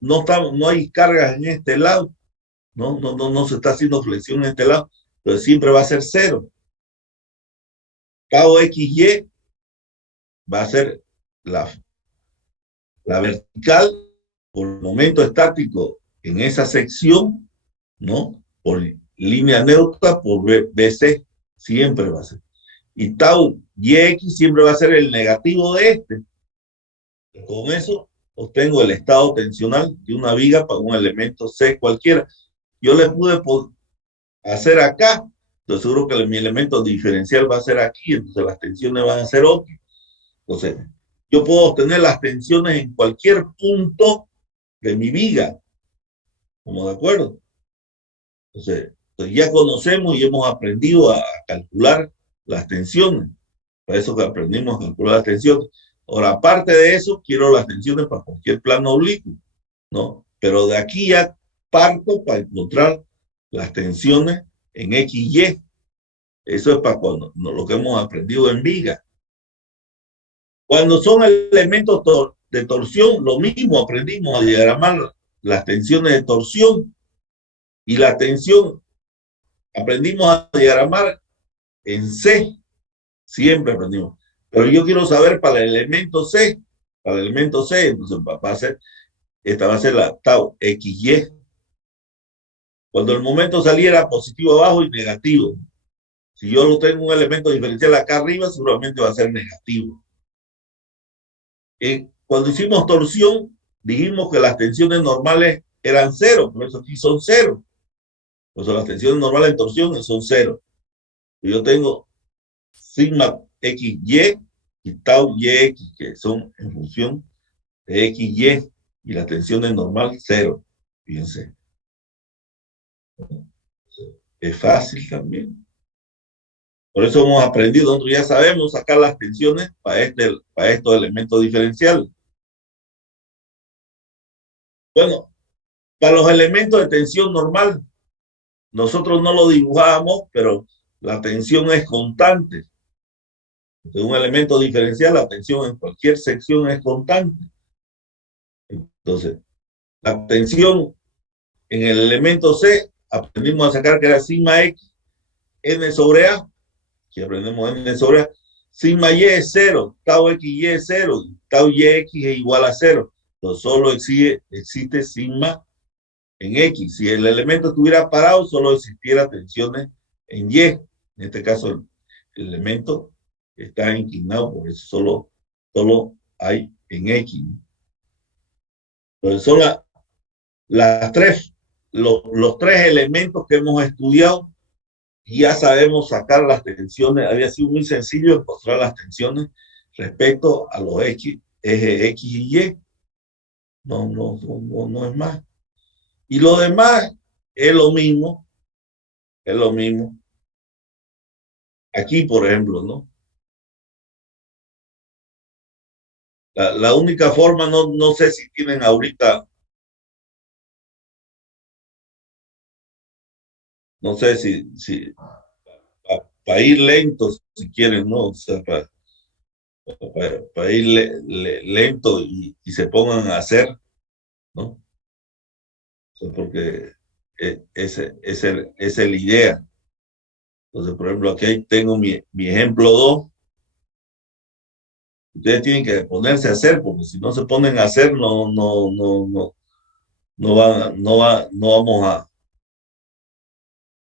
no hay cargas en este lado, no se está haciendo flexión en este lado, entonces siempre va a ser cero. Tau XY va a ser la vertical por el momento estático en esa sección, ¿no? Por línea neutra, por BC, siempre va a ser. Y tau YX siempre va a ser el negativo de este. Y con eso obtengo el estado tensional de una viga para un elemento C cualquiera. Yo le pude hacer acá, entonces seguro que mi elemento diferencial va a ser aquí, entonces las tensiones van a ser otras. Entonces, yo puedo obtener las tensiones en cualquier punto de mi viga. ¿Estamos de acuerdo? Entonces, ya conocemos y hemos aprendido a calcular las tensiones. Para eso que aprendimos a calcular las tensiones. Ahora, aparte de eso, quiero las tensiones para cualquier plano oblicuo, ¿no? Pero de aquí ya parto para encontrar las tensiones en X y Y. Eso es para cuando, lo que hemos aprendido en viga. Cuando son elementos de torsión, lo mismo, aprendimos a diagramar las tensiones de torsión y la tensión aprendimos a diagramar en C, siempre aprendimos. Pero yo quiero saber para el elemento C, entonces esta va a ser la tau XY. Cuando el momento saliera positivo abajo y negativo. Si yo lo tengo un elemento diferencial acá arriba, seguramente va a ser negativo. Cuando hicimos torsión, dijimos que las tensiones normales eran cero, por eso aquí son cero. Por eso las tensiones normales en torsión son cero. Yo tengo sigma XY y tau YX, que son en función de XY, y la tensión es normal cero. Fíjense. Es fácil también. Por eso hemos aprendido, nosotros ya sabemos sacar las tensiones para estos elementos diferenciales. Bueno, para los elementos de tensión normal, nosotros no lo dibujábamos, pero la tensión es constante. De un elemento diferencial, la tensión en cualquier sección es constante. Entonces, la tensión en el elemento C, aprendimos a sacar que era sigma X, N sobre A, que aprendemos N sobre A. Sigma Y es cero, tau XY es cero, tau YX es igual a cero. Entonces, solo existe sigma en X. Si el elemento estuviera parado, solo existiera tensiones en Y. En este caso, el elemento está inclinado, por eso solo hay en X. Entonces, son los tres elementos que hemos estudiado y ya sabemos sacar las tensiones. Había sido muy sencillo encontrar las tensiones respecto a los ejes X y Y. No es más. Y lo demás es lo mismo. Es lo mismo. Aquí, por ejemplo, ¿no? La única forma, no sé si tienen ahorita, no sé si para ir lentos, si quieren, ¿no? O sea, para ir lento y se pongan a hacer, ¿no? O sea, porque esa es la idea. Entonces, por ejemplo, aquí tengo mi ejemplo 2. Ustedes tienen que ponerse a hacer, porque si no se ponen a hacer, no vamos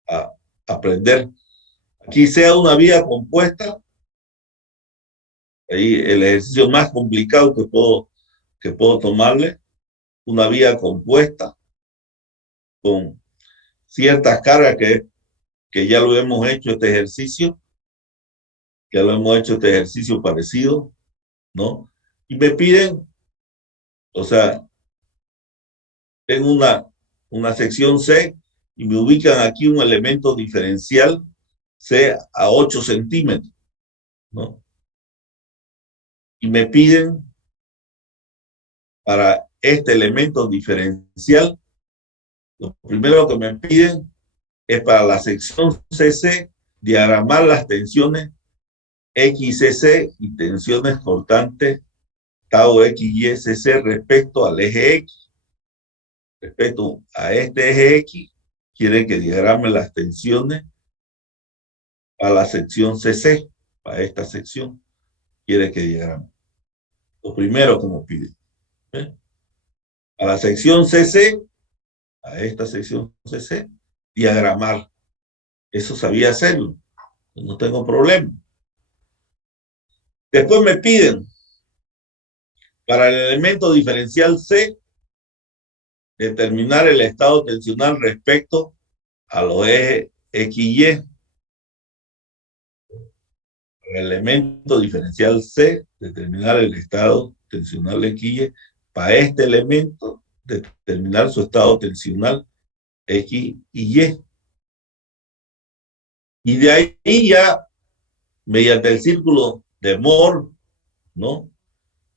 a aprender. Aquí sea una vía compuesta, ahí el ejercicio más complicado que puedo tomarle, una vía compuesta con ciertas cargas que ya lo hemos hecho este ejercicio, ya lo hemos hecho este ejercicio parecido, ¿no? Y me piden, o sea, tengo una sección C y me ubican aquí un elemento diferencial C a 8 centímetros, ¿no? Y me piden para este elemento diferencial, lo primero que me piden es para la sección CC diagramar las tensiones XCC y tensiones cortantes tau XYCC respecto al eje X. Respecto a este eje X, quiere que diagrame las tensiones a la sección CC, para esta sección, quiere que diagrame. Lo primero que nos pide. ¿Eh? A la sección CC, a esta sección CC, diagramar. Eso sabía hacerlo, no tengo problema. Después me piden, para el elemento diferencial C, determinar el estado tensional respecto a los ejes XY. El elemento diferencial C, determinar el estado tensional XY. Para este elemento, determinar su estado tensional X y Y. Y de ahí ya, mediante el círculo de Moore, ¿no?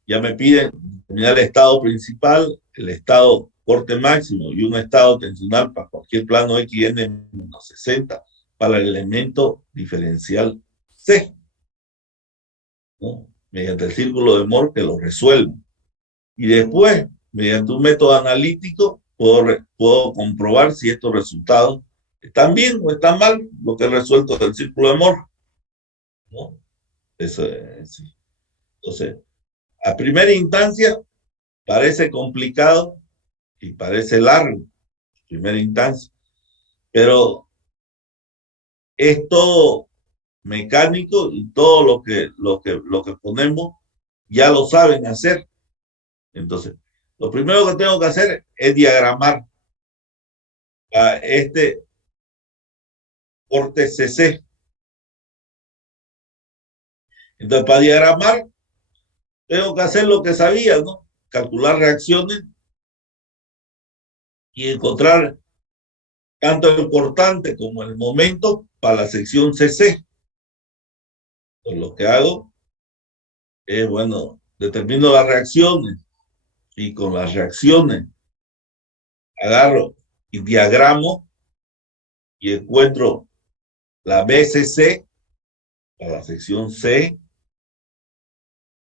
Ya me piden determinar el estado principal, el estado corte máximo y un estado tensional para cualquier plano XN-60 para el elemento diferencial C, ¿no? Mediante el círculo de Moore que lo resuelve. Y después, mediante un método analítico, puedo comprobar si estos resultados están bien o están mal, lo que he resuelto del círculo de Moore, ¿no? Eso es, sí. Entonces, a primera instancia, parece complicado y parece largo, a primera instancia, pero es todo mecánico y todo lo que ponemos ya lo saben hacer. Entonces, lo primero que tengo que hacer es diagramar a este corte CC. Entonces, para diagramar, tengo que hacer lo que sabía, ¿no? Calcular reacciones y encontrar tanto el cortante como el momento para la sección CC. Entonces, lo que hago es, bueno, determino las reacciones y con las reacciones agarro y diagramo y encuentro la BCC para la sección C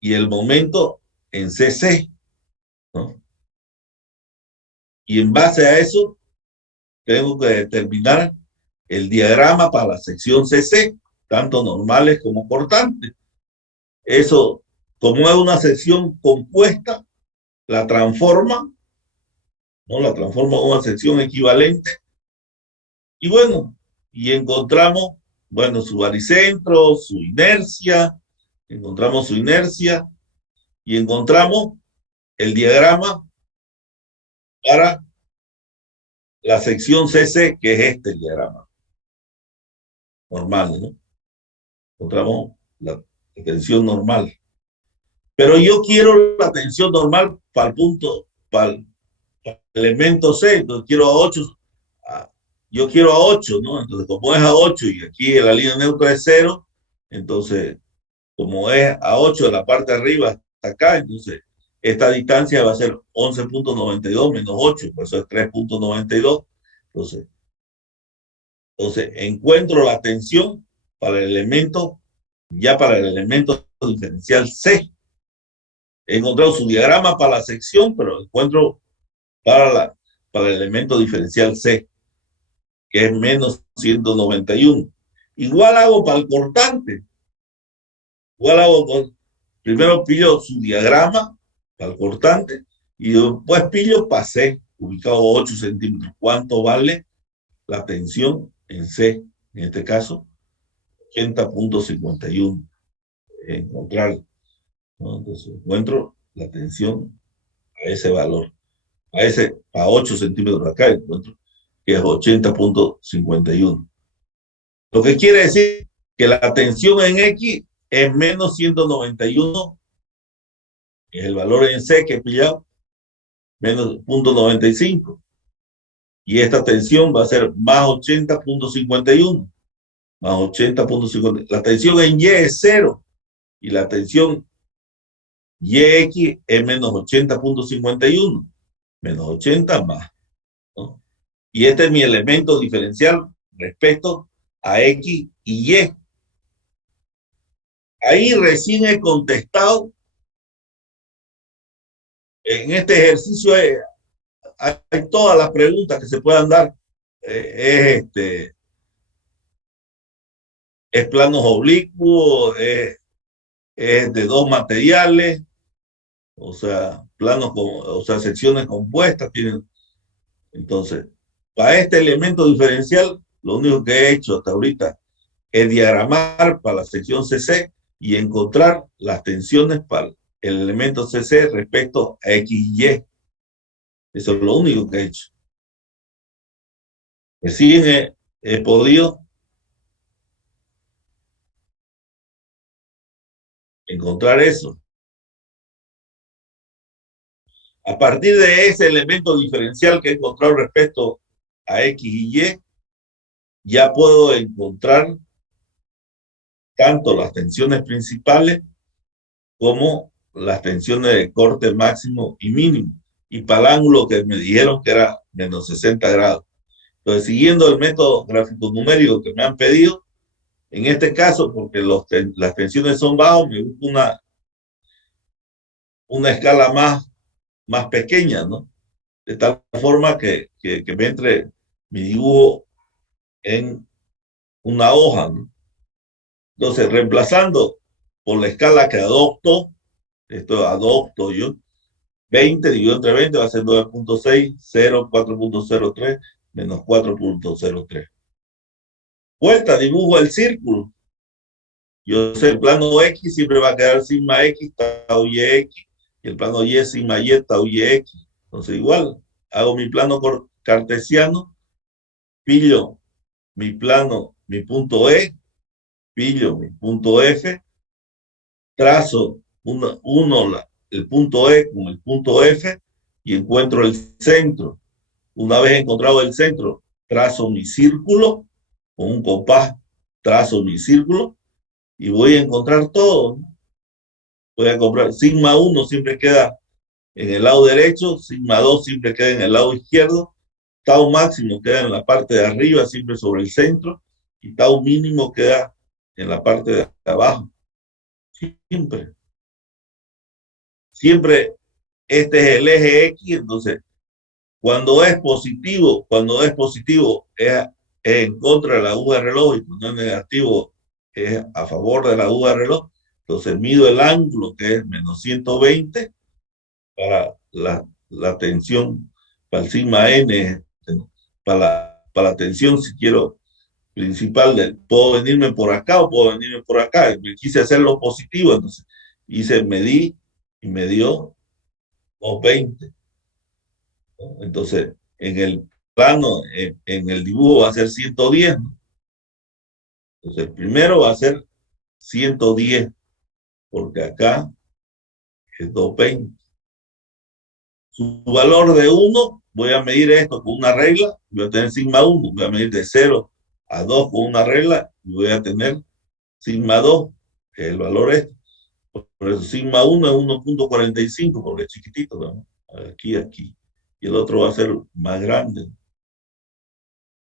y el momento en CC, ¿no? Y en base a eso, tengo que determinar el diagrama para la sección CC, tanto normales como cortantes. Eso, como es una sección compuesta, la transforma, ¿no? La transforma en una sección equivalente. Y bueno, y encontramos, bueno, su baricentro, encontramos su inercia y encontramos el diagrama para la sección CC, que es este diagrama normal, ¿no? Encontramos la tensión normal. Pero yo quiero la tensión normal para el punto, para el elemento C, entonces quiero a 8, yo quiero a 8, ¿no? Entonces, como es a 8 y aquí la línea neutra es 0, entonces, como es a 8 de la parte de arriba hasta acá, entonces esta distancia va a ser 11.92 menos 8, por eso es 3.92. Entonces, encuentro la tensión para el elemento, ya para el elemento diferencial C. He encontrado su diagrama para la sección, pero encuentro para el elemento diferencial C, que es menos 191. Igual hago para el cortante. Igual hago Primero pillo su diagrama para el cortante y después pillo para C, ubicado 8 centímetros. ¿Cuánto vale la tensión en C? En este caso, 80.51. Encontrar, ¿no? Entonces encuentro la tensión a ese valor. A 8 centímetros de acá encuentro que es 80.51. Lo que quiere decir que la tensión en X es menos 191, que es el valor en C que he pillado, menos 0.95. Y esta tensión va a ser más 80.51, más 80.50. La tensión en Y es 0 y la tensión YX es menos 80.51, menos 80 más, ¿no? Y este es mi elemento diferencial respecto a X y Y. Ahí recién he contestado. En este ejercicio hay todas las preguntas que se puedan dar. Es planos oblicuos, es de dos materiales, o sea, o sea, secciones compuestas tienen. Entonces, para este elemento diferencial, lo único que he hecho hasta ahorita es diagramar para la sección CC y encontrar las tensiones para el elemento CC respecto a X y Y. Eso es lo único que he hecho. Recién he podido encontrar eso. A partir de ese elemento diferencial que he encontrado respecto a X y Y, ya puedo encontrar tanto las tensiones principales como las tensiones de corte máximo y mínimo. Y para el ángulo que me dijeron que era menos 60 grados. Entonces, siguiendo el método gráfico numérico que me han pedido, en este caso, porque las tensiones son bajos, me busco una escala más pequeña, ¿no? De tal forma que me entre mi dibujo en una hoja, ¿no? Entonces, reemplazando por la escala que adopto, esto adopto yo, 20 dividido entre 20 va a ser 9.6, 0, 4.03, menos 4.03. Vuelta, dibujo el círculo. Yo sé, el plano X siempre va a quedar sigma X, tau Y X, y el plano Y sigma Y, tau Y X. Entonces, igual, hago mi plano cartesiano, pillo mi plano, mi punto E, pillo mi punto F, trazo el punto E con el punto F y encuentro el centro. Una vez encontrado el centro, trazo mi círculo con un compás, trazo mi círculo y voy a encontrar todo, ¿no? Voy a comprar sigma 1 siempre queda en el lado derecho, sigma 2 siempre queda en el lado izquierdo, tau máximo queda en la parte de arriba, siempre sobre el centro, y tau mínimo queda en la parte de abajo. Siempre. Siempre este es el eje X, entonces cuando es positivo es en contra de la aguja de reloj y cuando es negativo es a favor de la aguja de reloj. Entonces mido el ángulo que es menos 120 para la tensión, para el sigma n, para la tensión si quiero principal, puedo venirme por acá o puedo venirme por acá. Me quise hacer lo positivo, entonces medí y me dio 220. Entonces, en el plano, en el dibujo va a ser 110, ¿no? Entonces, el primero va a ser 110, porque acá es 220. Su valor de 1, voy a medir esto con una regla, voy a tener sigma 1, voy a medir de 0 a 2 con una regla, y voy a tener sigma 2, que es el valor este. Por eso sigma 1 es 1.45, porque es chiquitito, ¿no? Aquí. Y el otro va a ser más grande,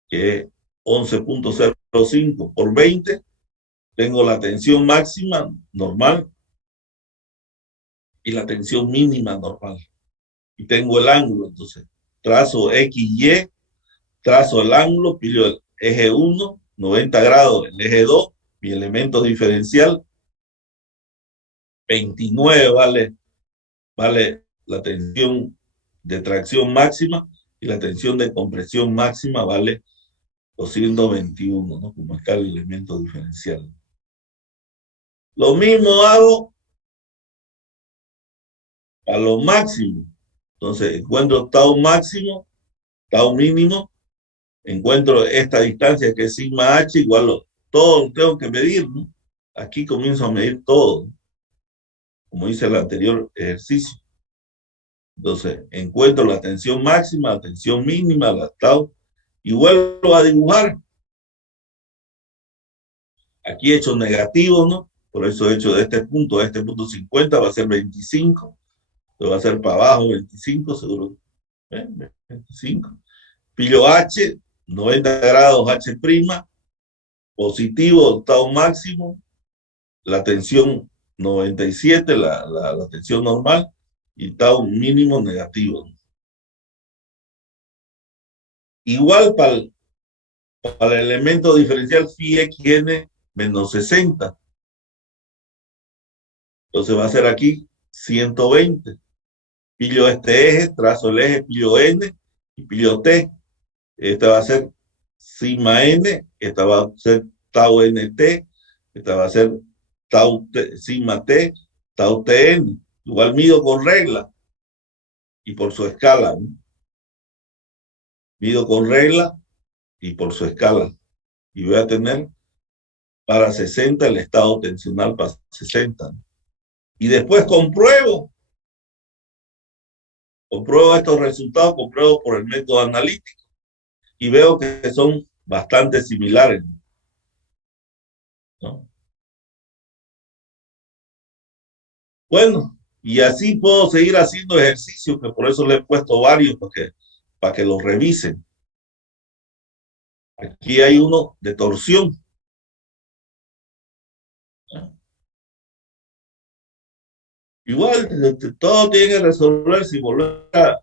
que es 11.05 por 20. Tengo la tensión máxima normal y la tensión mínima normal. Y tengo el ángulo, entonces trazo XY, trazo el ángulo, pillo el eje 1, 90 grados, el eje 2, mi elemento diferencial, 29 vale la tensión de tracción máxima y la tensión de compresión máxima vale 221, ¿no? Como está el elemento diferencial. Lo mismo hago a lo máximo. Entonces encuentro tau máximo, tau mínimo, encuentro esta distancia que es sigma h igual a todo lo tengo que medir, ¿no? Aquí comienzo a medir todo, ¿no? Como hice el anterior ejercicio. Entonces encuentro la tensión máxima, la tensión mínima, la tau, y vuelvo a dibujar. Aquí he hecho negativo, ¿no? Por eso he hecho de este punto a este punto 50, va a ser 25. Va a ser para abajo 25, seguro. 25. Pillo H, 90 grados H', positivo, tau máximo, la tensión 97, la tensión normal, y tau mínimo negativo. Igual para el elemento diferencial phi xn menos 60. Entonces va a ser aquí 120. Pillo este eje, trazo el eje, pillo n y pillo t. Esta va a ser sigma n, esta va a ser tau nt, esta va a ser tau t, sigma t, tau tn. Igual mido con regla y por su escala, ¿no? Mido con regla y por su escala. Y voy a tener para 60 el estado tensional para 60. Y después compruebo estos resultados, compruebo por el método analítico y veo que son bastante similares, ¿no? Bueno, y así puedo seguir haciendo ejercicios, que por eso le he puesto varios para que los revisen. Aquí hay uno de torsión. Igual, todo tiene que resolverse y volver a...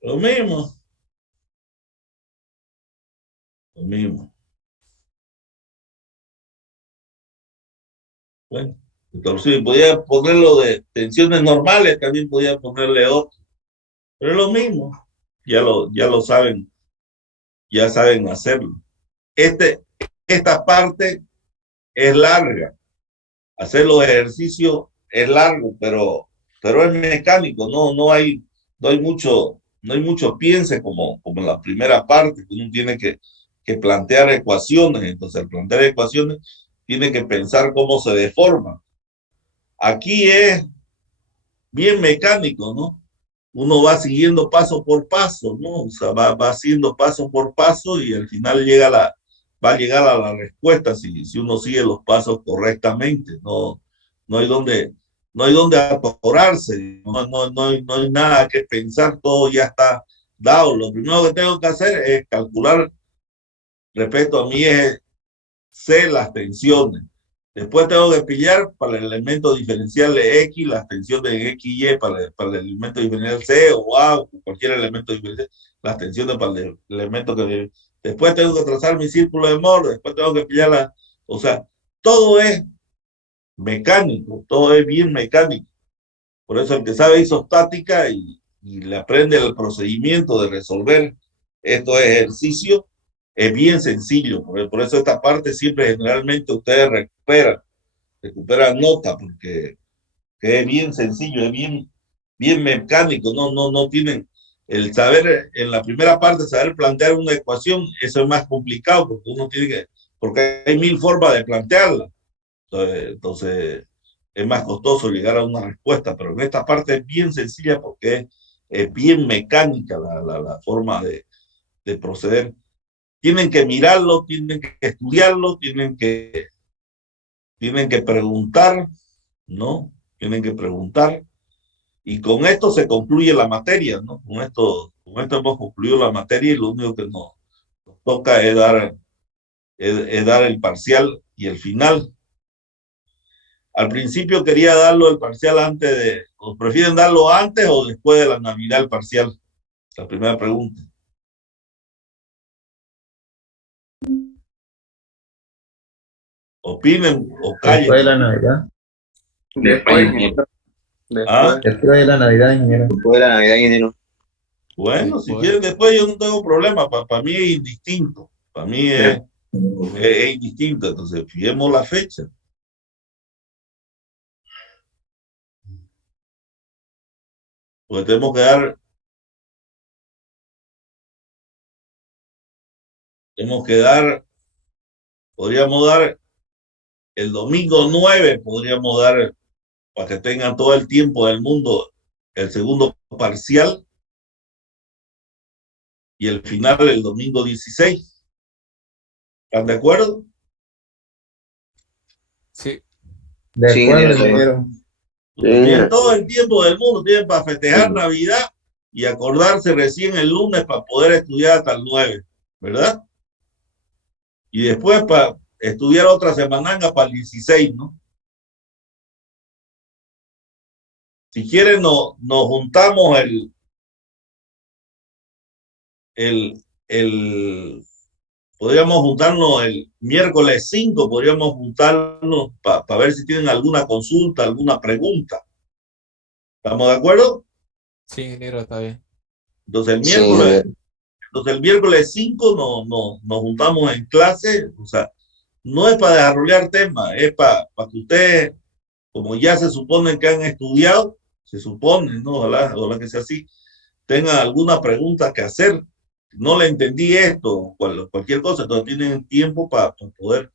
Lo mismo. Lo mismo. Bueno, torsión. Podía ponerlo de tensiones normales, también podía ponerle otro. Pero es lo mismo. Ya lo saben, ya saben hacerlo. Esta parte es larga. Hacer los ejercicios es largo, pero es mecánico, no hay mucho piense como en la primera parte, que uno tiene que plantear ecuaciones. Entonces, al plantear ecuaciones, tiene que pensar cómo se deforma. Aquí es bien mecánico, ¿no? Uno va siguiendo paso por paso, ¿no? O sea, va haciendo paso por paso y al final va a llegar a la respuesta si uno sigue los pasos correctamente. No hay donde, no hay donde atorarse, no hay nada que pensar, todo ya está dado. Lo primero que tengo que hacer es calcular respecto a mi eje C las tensiones. Después tengo que pillar para el elemento diferencial de X las tensiones en X y Y para el elemento diferencial C o A o cualquier elemento diferencial, las tensiones para el elemento que... Después tengo que trazar mi círculo de Moore, después tengo que pillar la... O sea, todo es mecánico, todo es bien mecánico. Por eso el que sabe isostática y le aprende el procedimiento de resolver estos ejercicios es bien sencillo. Por eso esta parte siempre generalmente ustedes recuperan nota, porque es bien sencillo, es bien mecánico. No tienen el saber, en la primera parte, saber plantear una ecuación, eso es más complicado, porque uno tiene que, porque hay mil formas de plantearla. Entonces es más costoso llegar a una respuesta, pero en esta parte es bien sencilla porque es bien mecánica la forma de proceder. Tienen que mirarlo, tienen que estudiarlo, tienen que preguntar, ¿no? Tienen que preguntar. Y con esto se concluye la materia, ¿no? Con esto hemos concluido la materia y lo único que nos toca es dar el parcial y el final. Al principio quería darlo el parcial antes de, o prefieren darlo antes o después de la Navidad el parcial. La primera pregunta. Opinen o callen. Después de la Navidad. Después, ingeniero. ¿Ah? Después de la Navidad, ingeniero. Después de la Navidad, ingeniero. Bueno, si Después. quieren después yo no tengo problema. Para mí es indistinto. Para mí es indistinto. Entonces, fijemos la fecha. Porque podríamos dar el domingo 9, podríamos dar, para que tengan todo el tiempo del mundo, el segundo parcial, y el final el domingo 16. ¿Están de acuerdo? Sí. ¿De Sí, acuerdo, ingeniero. ingeniero? Tienen todo el tiempo del mundo, tienen para festejar Navidad y acordarse recién el lunes para poder estudiar hasta el 9, ¿verdad? Y después para estudiar otra semananga para el 16, ¿no? Si quieren, nos juntamos podríamos juntarnos el miércoles 5, podríamos juntarnos para ver si tienen alguna consulta, alguna pregunta. ¿Estamos de acuerdo? Sí, ingeniero, está bien. Entonces el Sí, miércoles 5 nos juntamos en clase, o sea, no es para desarrollar temas, es para que ustedes, como ya se supone que han estudiado, se supone, ¿no? Ojalá que sea así, tengan alguna pregunta que hacer. No le entendí esto, cualquier cosa, entonces tienen tiempo para poder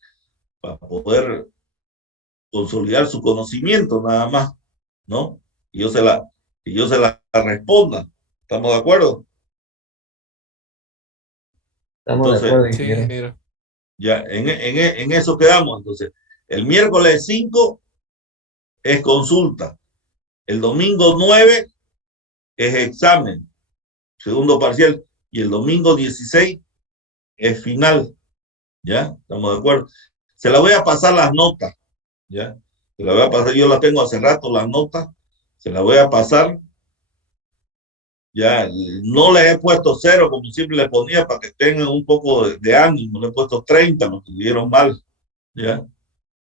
consolidar su conocimiento nada más, ¿no? Y yo se la responda. ¿Estamos de acuerdo? Estamos de Entonces, acuerdo, Sí, ingeniero. ingeniero. ya en eso quedamos. Entonces, el miércoles 5 es consulta. El domingo 9 es examen, segundo parcial. Y el domingo 16 es final. ¿Ya? ¿Estamos de acuerdo? Se la voy a pasar las notas. ¿Ya? Se la voy a pasar. Yo la tengo hace rato, las notas. Se la voy a pasar. Ya, no les he puesto 0 como siempre les ponía para que tengan un poco de ánimo. Le he puesto 30, lo que dieron mal. ¿Ya?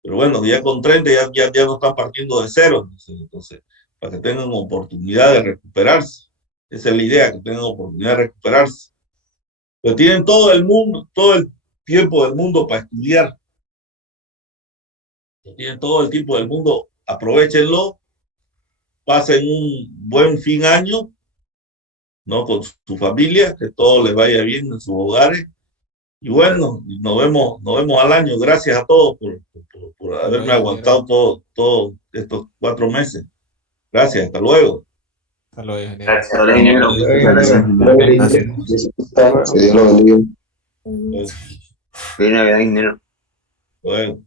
Pero bueno, ya con 30 ya no están partiendo de 0. Entonces, para que tengan oportunidad de recuperarse. Esa es la idea, que tengan oportunidad de recuperarse. Pero tienen todo el tiempo del mundo para estudiar. Tienen todo el tiempo del mundo, aprovechenlo, pasen un buen fin año, ¿no? Con su familia, que todo les vaya bien en sus hogares. Y bueno, nos vemos al año. Gracias a todos por Hasta haberme luego, ingeniero. aguantado todos estos 4 meses. Gracias, hasta luego. Hasta luego, ingeniero. Hasta luego, ingeniero. Ingeniero. Gracias. Que Dios lo bendiga. Pues, Feliz Navidad, ingeniero. bueno.